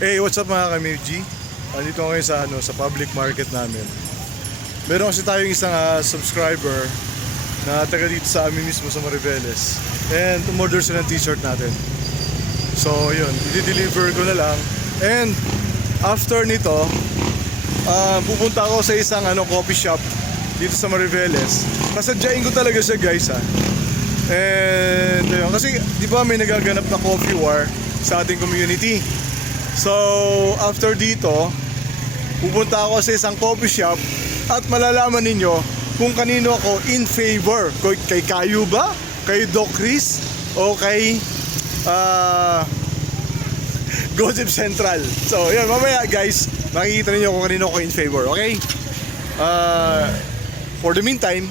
Hey, what's up mga ka-Mirji? Andito ngayon sa public market namin. Meron kasi tayong isang subscriber na taga dito sa amin mismo sa Mariveles. And umorder siya ng t-shirt natin. So yun, i-deliver ko na lang. And after nito, pupunta ako sa isang coffee shop dito sa Mariveles. Kasadyain ko talaga siya guys And yun, kasi di ba may nagaganap na coffee war sa ating community. So after dito, pupunta ako sa isang coffee shop at malalaman ninyo kung kanino ako in favor. Kay Caillou ba? Kay Doc Chris? O kay Gossip Central? So yun, mamaya guys, makikita ninyo kung kanino ako in favor. Okay? For the meantime,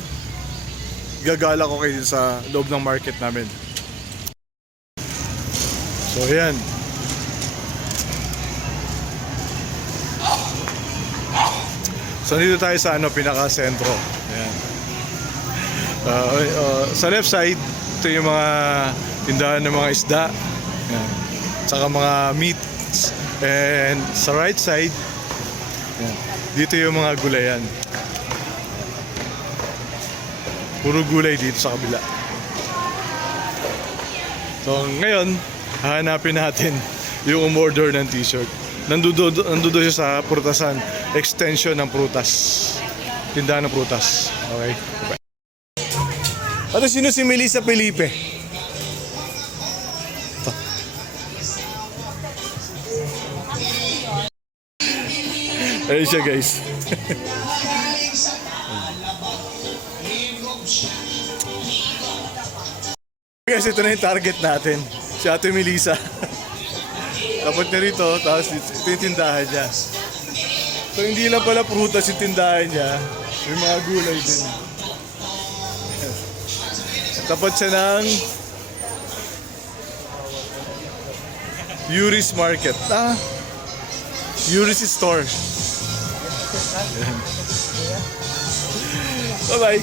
gagala ko kayo sa loob ng market namin. So yan. So dito tayo sa pinaka-sentro. Ayan. Sa left side, ito yung mga tindahan ng mga isda. Ayan. Saka mga meats. And sa right side, ayan, dito yung mga gulayan. Puro gulay dito sa kabila. So ngayon, hahanapin natin yung umorder ng t-shirt. Nandudo siya sa prutasan, extension ng prutas, tindahan ng prutas. Okay. At sino si Melissa Felipe? Ito. Ayun siya guys. Guys, ito na yung target natin. Si Ate Melissa. Dapat niya rito, tapos ito yung tindahan niya. So hindi lang pala prutas yung tindahan niya, may mga gulay din. Tapat siya ng Yuri's Market. Yuri's Store. Bye-bye.